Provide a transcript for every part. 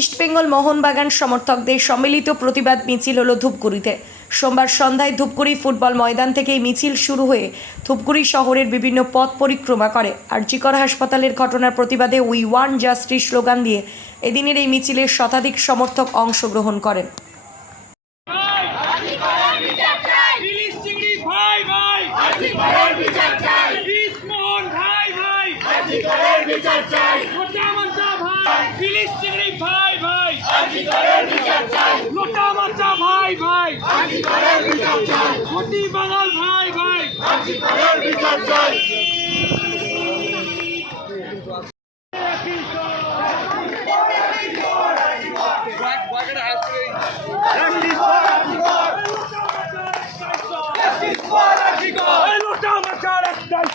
ইস্টবেঙ্গল মোহনবাগান সমর্থকদের সম্মিলিত প্রতিবাদ মিছিল হলো ধূপগুড়িতে। সোমবার সন্ধ্যায় ধূপগুড়ি ফুটবল ময়দান থেকে এই মিছিল শুরু হয়ে ধূপগুড়ি শহরের বিভিন্ন পথ পরিক্রমা করে। আর জিকর হাসপাতালের ঘটনার প্রতিবাদে উই ওয়ান জাস্টিস স্লোগান দিয়ে এদিনের এই মিছিলে শতাধিক সমর্থক অংশগ্রহণ করেন। ইলিশ চিংড়ি ভাই ভাই ইলিশ মোহন ভাই ভাই লোটা মাচা ভাই ইলিশ চিংড়ি ভাই ভাই লোটা মাচা ভাই ভাই। ঘটি বাঙাল ভাই ভাই। লোটা মাচার একটাই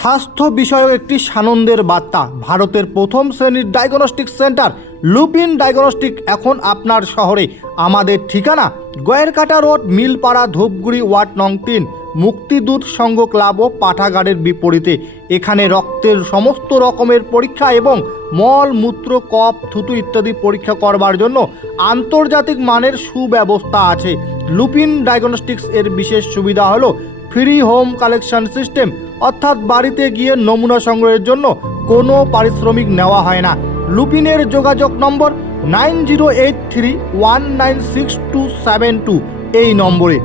স্বাস্থ্য বিষয়ক একটি সানন্দের বার্তা। ভারতের প্রথম শ্রেণির ডায়াগনস্টিক সেন্টার লুপিন ডায়াগনস্টিক এখন আপনার শহরে। আমাদের ঠিকানা গয়েরকাটা রোড, মিলপাড়া, ধূপগুড়ি, ওয়ার্ড নং তিন, মুক্তিদূত সংঘ ক্লাব ও পাঠাগারের বিপরীতে। এখানে রক্তের সমস্ত রকমের পরীক্ষা এবং মল, মূত্র কপ থুতু ইত্যাদি পরীক্ষা করবার জন্য আন্তর্জাতিক মানের সুব্যবস্থা আছে। লুপিন ডায়াগনস্টিক্স এর বিশেষ সুবিধা হলো ফ্রি হোম কালেকশন সিস্টেম, অর্থাৎ বাড়িতে গিয়ে নমুনা সংগ্রহের জন্য কোনো পারিশ্রমিক নেওয়া হয় না। লুপিনের যোগাযোগ নম্বর nine zero eight three one nine six two seven two, এই নম্বরে।